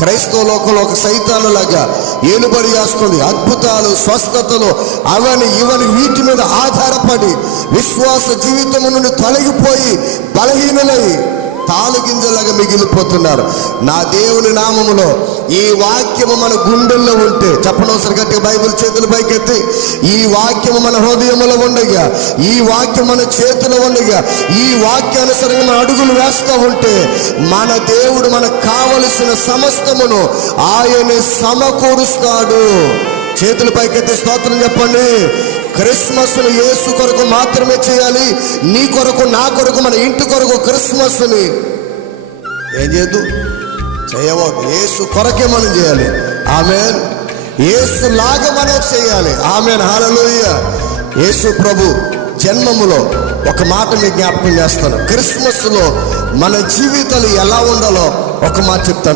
క్రైస్తవ లోకంలో ఒక సైతానులాగా ఏలుబడి చేస్తుంది. అద్భుతాలు, స్వస్థతలు, అవని ఇవని వీటి మీద ఆధారపడి విశ్వాస జీవితం నుండి తొలగిపోయి బలహీనులై తాలుగింజలాగా మిగిలిపోతున్నారు. నా దేవుని నామములో ఈ వాక్యము మన గుండెల్లో ఉంటే, చెప్పనవసరం గట్టిగా బైబిల్ చేతుల పైకెత్తి, ఈ వాక్యము మన హృదయములో ఉండగా, ఈ వాక్యం మన చేతిలో ఉండగా, ఈ వాక్యానుసరంగా మన అడుగులు వేస్తూ ఉంటే మన దేవుడు మనకు కావలసిన సమస్తమును ఆయన సమకూరుస్తాడు. చేతుల పైకెత్తి స్తోత్రం చెప్పండి. క్రిస్మస్ను యేసు కొరకు మాత్రమే చేయాలి. నీ కొరకు, నా కొరకు, మన ఇంటి కొరకు క్రిస్మస్ని ఏం చేయద్దు, చేయవద్దు. యేసు కొరకే మనం చేయాలి. ఆమేన్. యేసు లాగా మనం చేయాలి. ఆమేన్. హల్లెలూయా. యేసు ప్రభు జన్మములో ఒక మాట మీకు జ్ఞాపకం చేస్తాను. క్రిస్మస్లో మన జీవితాలు ఎలా ఉండాలో ఒక మాట చెప్తాను.